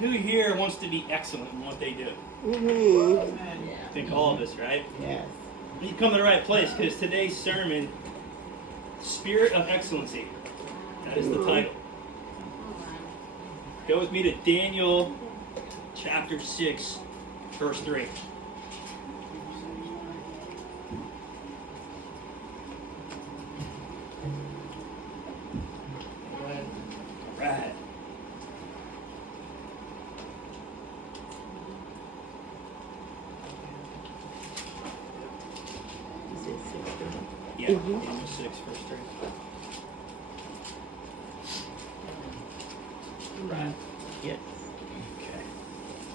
Who here wants to be excellent in what they do? Mm-hmm. I think all of us, right? Yes. You come to the right place because today's sermon, Spirit of Excellency. That is the title. Go with me to Daniel chapter 6, verse 3. Right. Yeah, Daniel 6, verse 3. Right. Yes. Okay.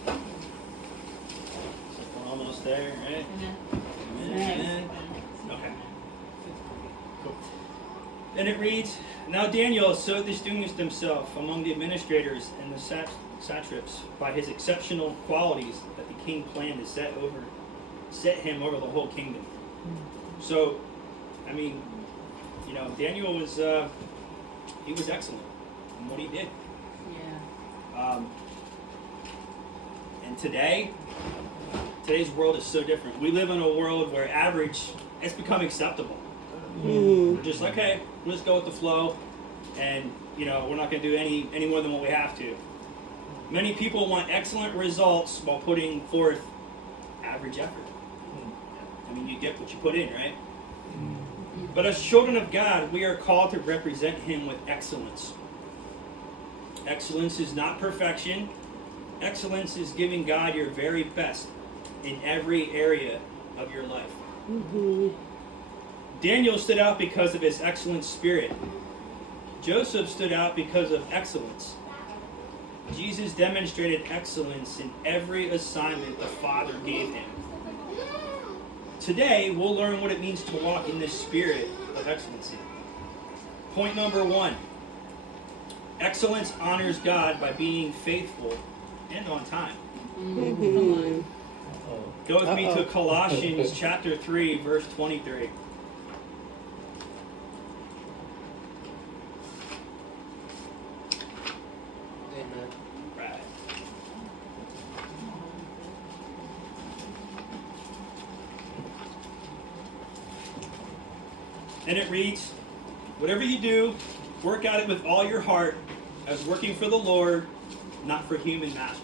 So we're almost there, right? Amen. Okay. Cool. Then it reads, Now Daniel so distinguished himself among the administrators and the satraps by his exceptional qualities that the king planned to set him over the whole kingdom. So, I mean, Daniel was he was excellent in what he did. Yeah. And today's world is so different. We live in a world where average it's become acceptable. We're just like, okay, let's go with the flow, and we're not going to do any more than what we have to. Many people want excellent results while putting forth average effort. I mean, you get what you put in, right? But as children of God, we are called to represent Him with excellence. Excellence is not perfection. Excellence is giving God your very best in every area of your life. Mm-hmm. Daniel stood out because of his excellent spirit. Joseph stood out because of excellence. Jesus demonstrated excellence in every assignment the Father gave him. Today, we'll learn what it means to walk in this spirit of excellency. Point number 1. Excellence honors God by being faithful and on time. Mm-hmm. Go with me to Colossians chapter 3, verse 23. Amen. Right. And it reads, Whatever you do, work at it with all your heart, as working for the Lord, not for human masters.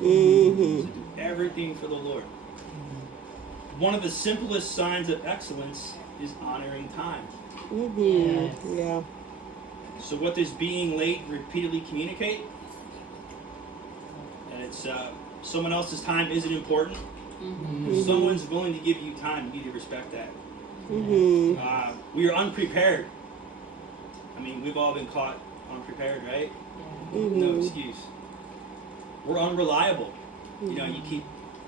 Mm-hmm. To do everything for the Lord. One of the simplest signs of excellence is honoring time. Mm-hmm. Yes. Yeah. So what does being late repeatedly communicate? And it's someone else's time isn't important. Mm-hmm. If someone's willing to give you time, you need to respect that. Mm-hmm. We are unprepared. I mean, we've all been caught unprepared, right? Mm-hmm. No excuse. We're unreliable. You keep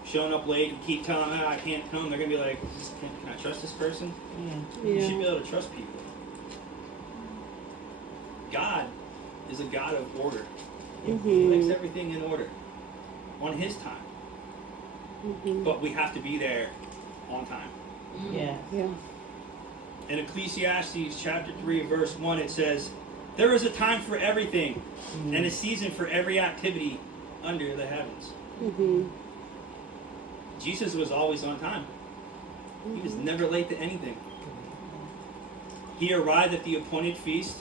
showing up late, you keep telling them, I can't come. They're going to be like, can I trust this person? You Yeah. should be able to trust people. God is a God of order. He Mm-hmm. makes everything in order on His time. Mm-hmm. But we have to be there on time. Yeah. Yeah. In Ecclesiastes chapter 3, verse 1, it says, There is a time for everything, and a season for every activity under the heavens. Mm-hmm. Jesus was always on time. He was never late to anything. He arrived at the appointed feast.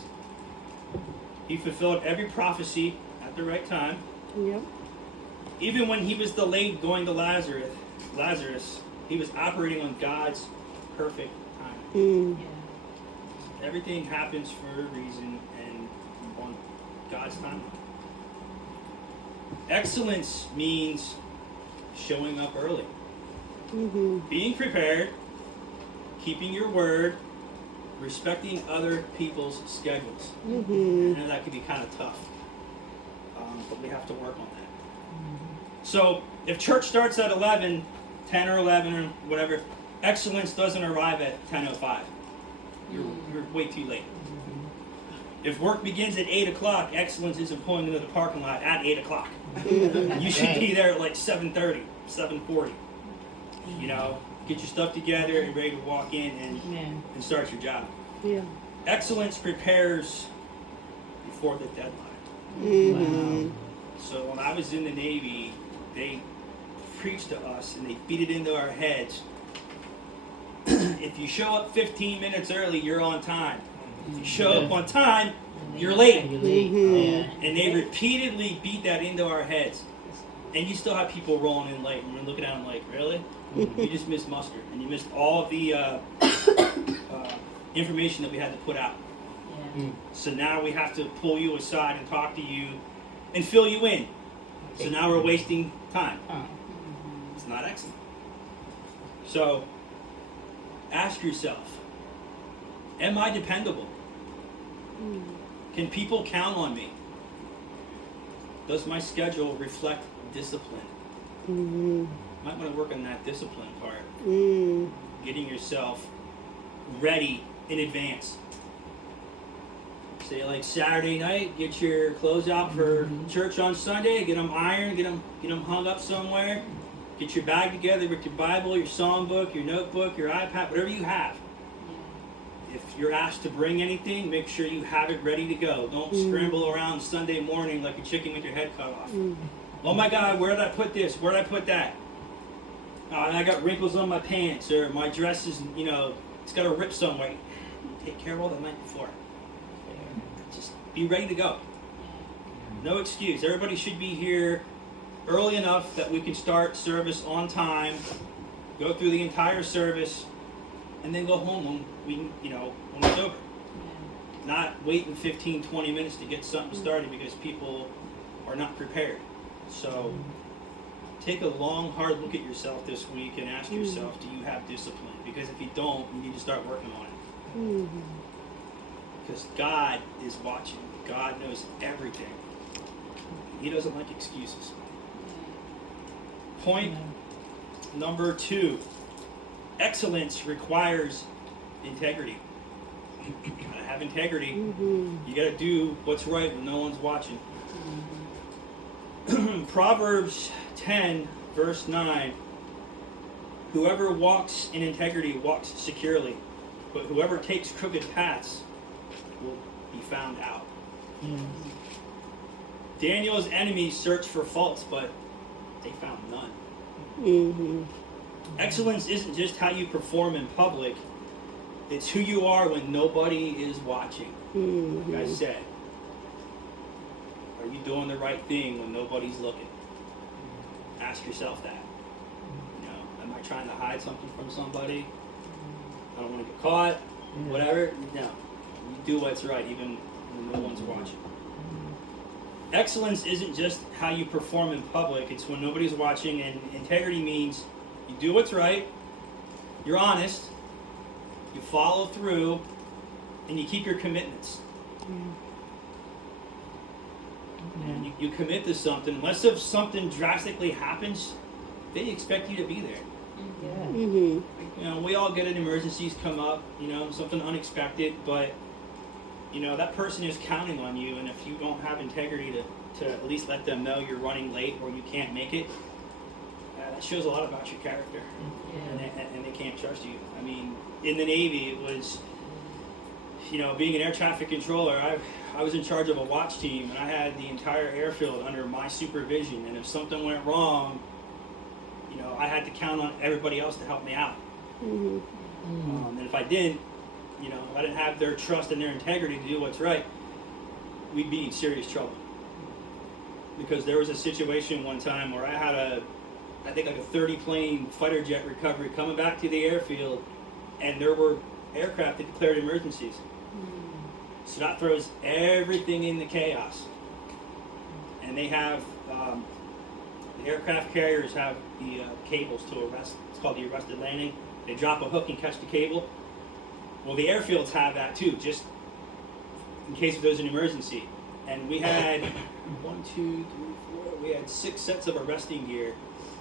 He fulfilled every prophecy at the right time. Yep. Even when he was delayed going to Lazarus, he was operating on God's perfect time. Mm. Everything happens for a reason and on God's time. Excellence means showing up early, Mm-hmm. being prepared, keeping your word, respecting other people's schedules. Mm-hmm. I know that can be kind of tough, but we have to work on that. So if church starts at 11, 10 or 11 or whatever, excellence doesn't arrive at 10:05. You're way too late. If work begins at 8 o'clock, excellence isn't pulling into the parking lot at 8 o'clock. You should be there at like 7:30, 7:40. Get your stuff together and ready to walk in and start your job. Yeah. Excellence prepares before the deadline. Mm-hmm. So when I was in the Navy, they preached to us and they beat it into our heads. If you show up 15 minutes early, you're on time. If you show up on time, you're late. Mhm. And they repeatedly beat that into our heads. And you still have people rolling in late, and we're looking at them like, really? You just missed mustard, and you missed all of the information that we had to put out. So now we have to pull you aside and talk to you and fill you in. So now we're wasting time. It's not excellent. So ask yourself, am I dependable? Can people count on me? Does my schedule reflect discipline? Might want to work on that discipline part. Getting yourself ready in advance. Say like Saturday night, get your clothes out for church on Sunday, get them ironed, get them hung up somewhere. Get your bag together with your Bible, your songbook, your notebook, your iPad, whatever you have. If you're asked to bring anything, make sure you have it ready to go. Don't scramble around Sunday morning like a chicken with your head cut off. Oh my God, where did I put this? Where did I put that? I got wrinkles on my pants, or my dress is, it's got a rip somewhere. Take care of all the night before. Just be ready to go. No excuse. Everybody should be here early enough that we can start service on time, go through the entire service, and then go home when it's over. Not waiting 15, 20 minutes to get something started because people are not prepared. So take a long, hard look at yourself this week and ask yourself, do you have discipline? Because if you don't, you need to start working on it. Because God is watching. God knows everything. He doesn't like excuses. Point number 2. Excellence requires integrity. You gotta have integrity. You gotta do what's right when no one's watching. Proverbs 10, verse 9. Whoever walks in integrity walks securely, but whoever takes crooked paths will be found out. Daniel's enemies searched for faults, but they found none. Excellence isn't just how you perform in public, it's who you are when nobody is watching. Like I said, are you doing the right thing when nobody's looking? Ask yourself that. Am I trying to hide something from somebody? I don't want to get caught, whatever. No, you do what's right even when no one's watching. Excellence isn't just how you perform in public, it's when nobody's watching, and integrity means you do what's right, you're honest, you follow through, and you keep your commitments. And you commit to something, unless if something drastically happens, they expect you to be there. We all get it, emergencies come up, something unexpected, but that person is counting on you, and if you don't have integrity to at least let them know you're running late or you can't make it, that shows a lot about your character, and they can't trust you. I mean, in the Navy, it was, being an air traffic controller, I was in charge of a watch team, and I had the entire airfield under my supervision, and if something went wrong, I had to count on everybody else to help me out. And if I didn't, if I didn't have their trust and their integrity to do what's right, we'd be in serious trouble. Because there was a situation one time where I had I think like a 30-plane fighter jet recovery coming back to the airfield, and there were aircraft that declared emergencies. So that throws everything into chaos. And they have, the aircraft carriers have the cables to arrest, it's called the arrested landing. They drop a hook and catch the cable. Well, the airfields have that too, just in case if there's an emergency. And we had 6 sets of arresting gear,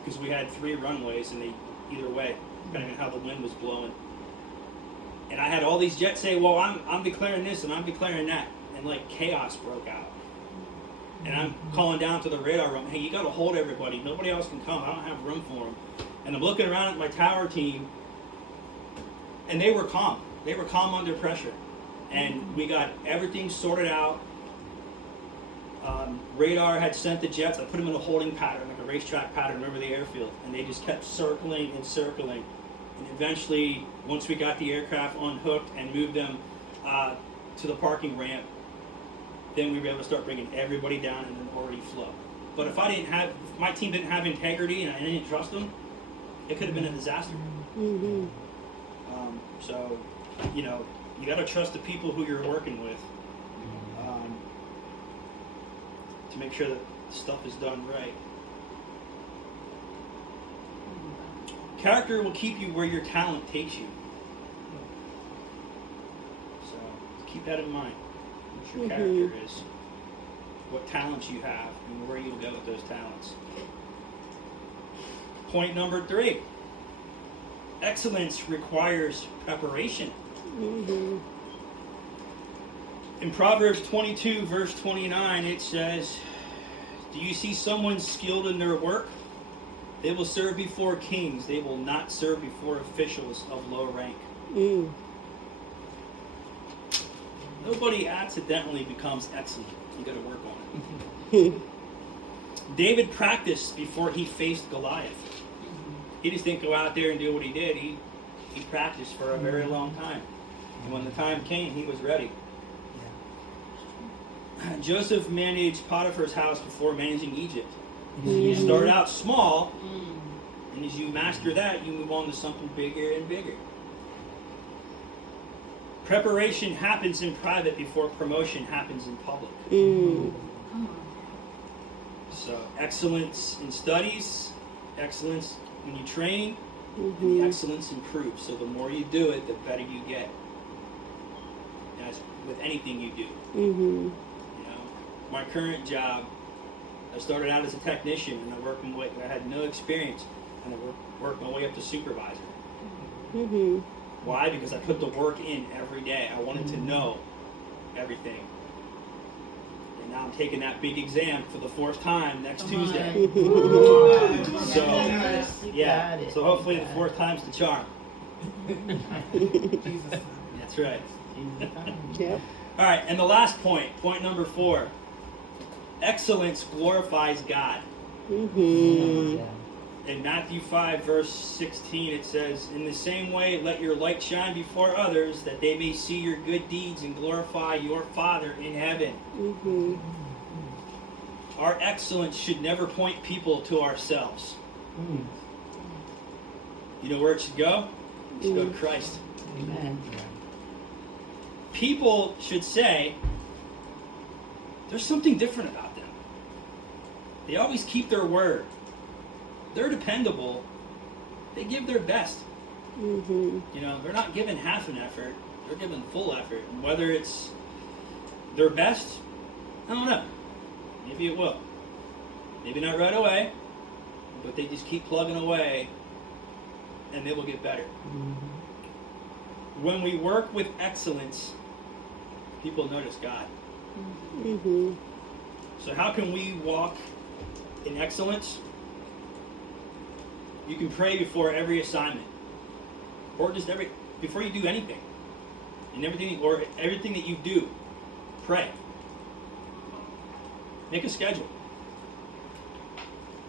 because we had 3 runways, and they either way, depending on how the wind was blowing. And I had all these jets say, well, I'm declaring this and I'm declaring that, and like chaos broke out. And I'm calling down to the radar room, hey, you got to hold everybody. Nobody else can come. I don't have room for them. And I'm looking around at my tower team, and they were calm. They were calm under pressure. And we got everything sorted out. Radar had sent the jets. I put them in a holding pattern, like a racetrack pattern over the airfield, and they just kept circling and circling. And eventually, once we got the aircraft unhooked and moved them to the parking ramp, then we were able to start bringing everybody down in an orderly flow. But if my team didn't have integrity and I didn't trust them, it could have been a disaster. Mm-hmm. So, you got to trust the people who you're working with to make sure that stuff is done right. Character will keep you where your talent takes you. So keep that in mind. What your character is, what talents you have, and where you'll go with those talents. Point number 3. Excellence requires preparation. Mm-hmm. In Proverbs 22, verse 29, it says, "Do you see someone skilled in their work? They will serve before kings. They will not serve before officials of low rank." Mm. Nobody accidentally becomes excellent. You got to work on it. David practiced before he faced Goliath. He just didn't go out there and do what he did. He practiced for a very long time. And when the time came, he was ready. Joseph managed Potiphar's house before managing Egypt. You start out small, and as you master that, you move on to something bigger and bigger. Preparation happens in private before promotion happens in public. Mm. So excellence in studies, excellence when you train, and the excellence improves. So the more you do it, the better you get. That's with anything you do. Mm-hmm. My current job, I started out as a technician, and I had no experience, and I worked my way up to supervisor. Mm-hmm. Why? Because I put the work in every day. I wanted to know everything. And now I'm taking that big exam for the 4th time next Tuesday. So, yeah. So hopefully the 4th time's the charm. That's right. Yep. All right, and the last point number 4. Excellence glorifies God. Mm-hmm. In Matthew 5, verse 16, it says, "In the same way, let your light shine before others, that they may see your good deeds and glorify your Father in heaven." Mm-hmm. Our excellence should never point people to ourselves. You know where it should go? It should go to Christ. Amen. People should say, there's something different about them. They always keep their word. They're dependable. They give their best. Mm-hmm. They're not giving half an effort. They're giving full effort. And whether it's their best, I don't know. Maybe it will. Maybe not right away, but they just keep plugging away, and they will get better. When we work with excellence, people notice God. Mm-hmm. So how can we walk in excellence? You can pray before every assignment, or just before you do anything, and everything that you do, pray. Make a schedule.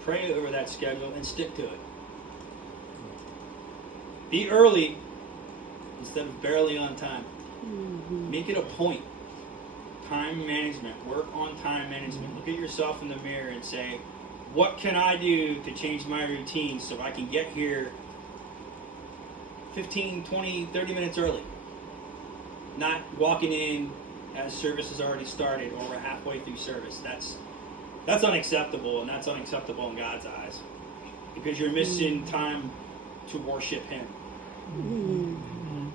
Pray over that schedule and stick to it. Be early instead of barely on time. Mm-hmm. Make it a point. Time management. Work on time management. Look at yourself in the mirror and say, what can I do to change my routine so I can get here 15, 20, 30 minutes early? Not walking in as service has already started or we're halfway through service. That's unacceptable, and that's unacceptable in God's eyes, because you're missing time to worship Him. Mm-hmm.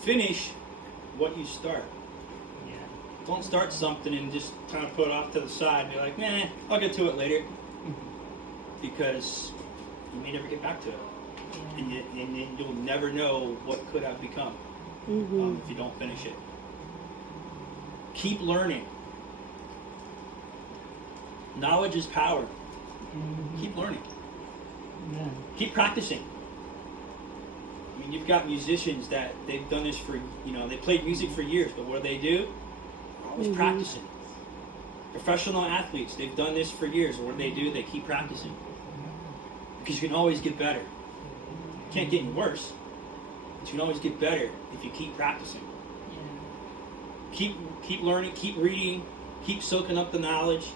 Finish what you start. Don't start something and just kind of put it off to the side and be like, nah, I'll get to it later. Because you may never get back to it. And you'll never know what could have become if you don't finish it. Keep learning. Knowledge is power. Keep learning. Keep practicing. I mean, you've got musicians that they've done this for, they played music for years, but what do? Always practicing. Professional athletes, they've done this for years. What do? They keep practicing. Because you can always get better. You can't get any worse, but you can always get better if you keep practicing. Keep learning, keep reading, keep soaking up the knowledge.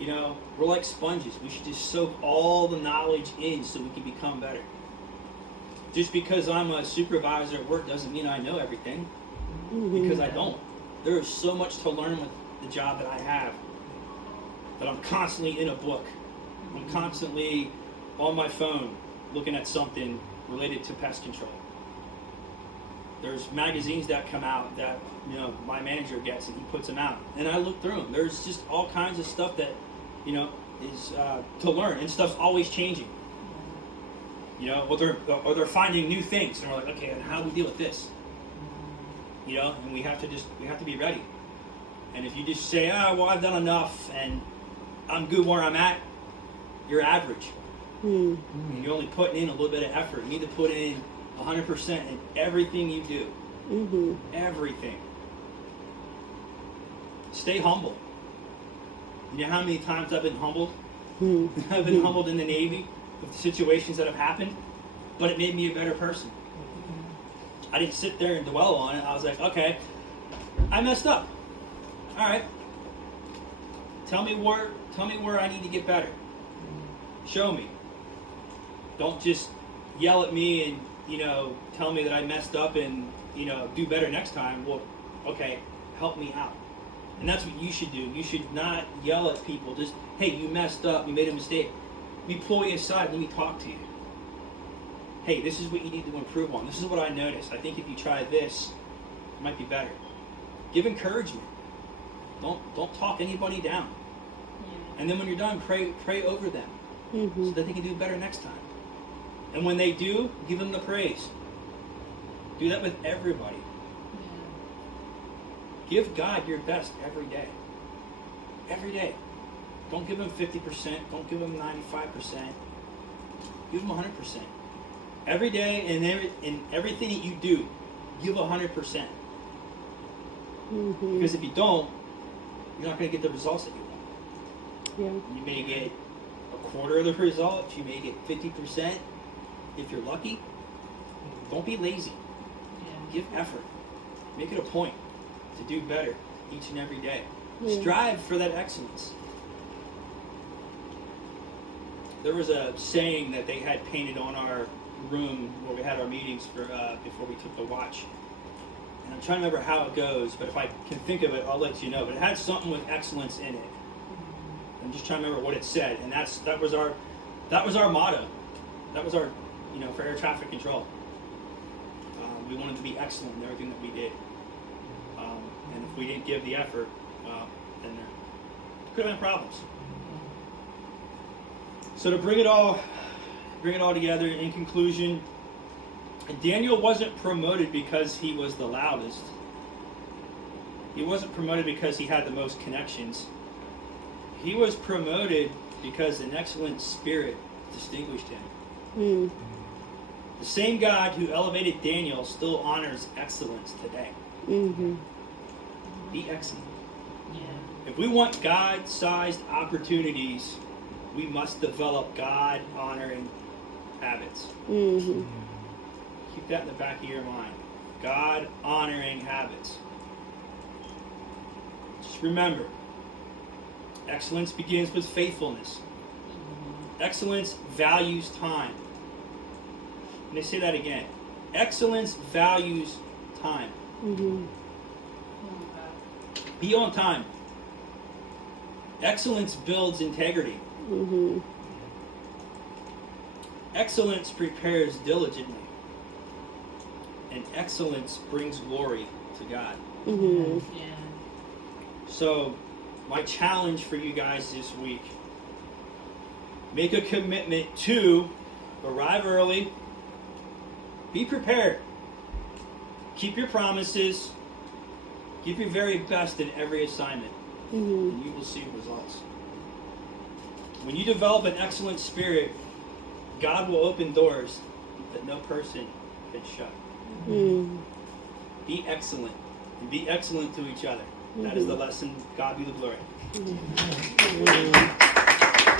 You know, we're like sponges. We should just soak all the knowledge in so we can become better. Just because I'm a supervisor at work doesn't mean I know everything, because I don't. There is so much to learn with the job that I have, that I'm constantly in a book. I'm constantly on my phone looking at something related to pest control. There's magazines that come out that, you know, my manager gets and he puts them out, and I look through them. There's just all kinds of stuff that, you know, is to learn, and stuff's always changing. You know, or they're finding new things, and we're like, okay, and how do we deal with this? You know, and we have to be ready. And if you just say, well, I've done enough and I'm good where I'm at, you're average. And you're only putting in a little bit of effort. You need to put in 100% in everything you do. Everything. Stay humble. You know how many times I've been humbled? I've been humbled in the Navy with the situations that have happened, but it made me a better person. I didn't sit there and dwell on it. I was like, okay, I messed up. All right. Tell me where I need to get better. Show me. Don't just yell at me and, you know, tell me that I messed up and, you know, do better next time. Well, okay, help me out. And that's what you should do. You should not yell at people. Just, hey, you messed up. You made a mistake. Let me pull you aside. Let me talk to you. Hey, this is what you need to improve on. This is what I noticed. I think if you try this, it might be better. Give encouragement. Don't talk anybody down. And then when you're done, pray over them so that they can do better next time. And when they do, give them the praise. Do that with everybody. Give God your best every day. Every day. Don't give him 50%. Don't give him 95%. Give him 100%. Every day and in everything that you do, give 100%. Because if you don't, you're not going to get the results that you want. You may get a quarter of the results. You may get 50% if you're lucky. Don't be lazy. Give effort. Make it a point to do better each and every day. Strive for that excellence. There was a saying that they had painted on our room where we had our meetings for before we took the watch. And I'm trying to remember how it goes, but if I can think of it, I'll let you know. But it had something with excellence in it. I'm just trying to remember what it said, and that was our motto. That was our, you know, for air traffic control. We wanted to be excellent in everything that we did. And if we didn't give the effort, then there could have been problems. So to bring it all together, in conclusion, Daniel wasn't promoted because he was the loudest. He wasn't promoted because he had the most connections. He was promoted because an excellent spirit distinguished him. The same God who elevated Daniel still honors excellence today. Be excellent. If we want God-sized opportunities, we must develop God-honoring habits. Keep that in the back of your mind. God-honoring habits. Just remember, excellence begins with faithfulness. Excellence values time. Let me say that again. Excellence values time. Be on time. Excellence builds integrity. Excellence prepares diligently. And excellence brings glory to God. So, my challenge for you guys this week, make a commitment to arrive early, be prepared, keep your promises, give your very best in every assignment, and you will see results. When you develop an excellent spirit, God will open doors that no person can shut. Be excellent, and be excellent to each other. That is the lesson. God be the glory. Amen.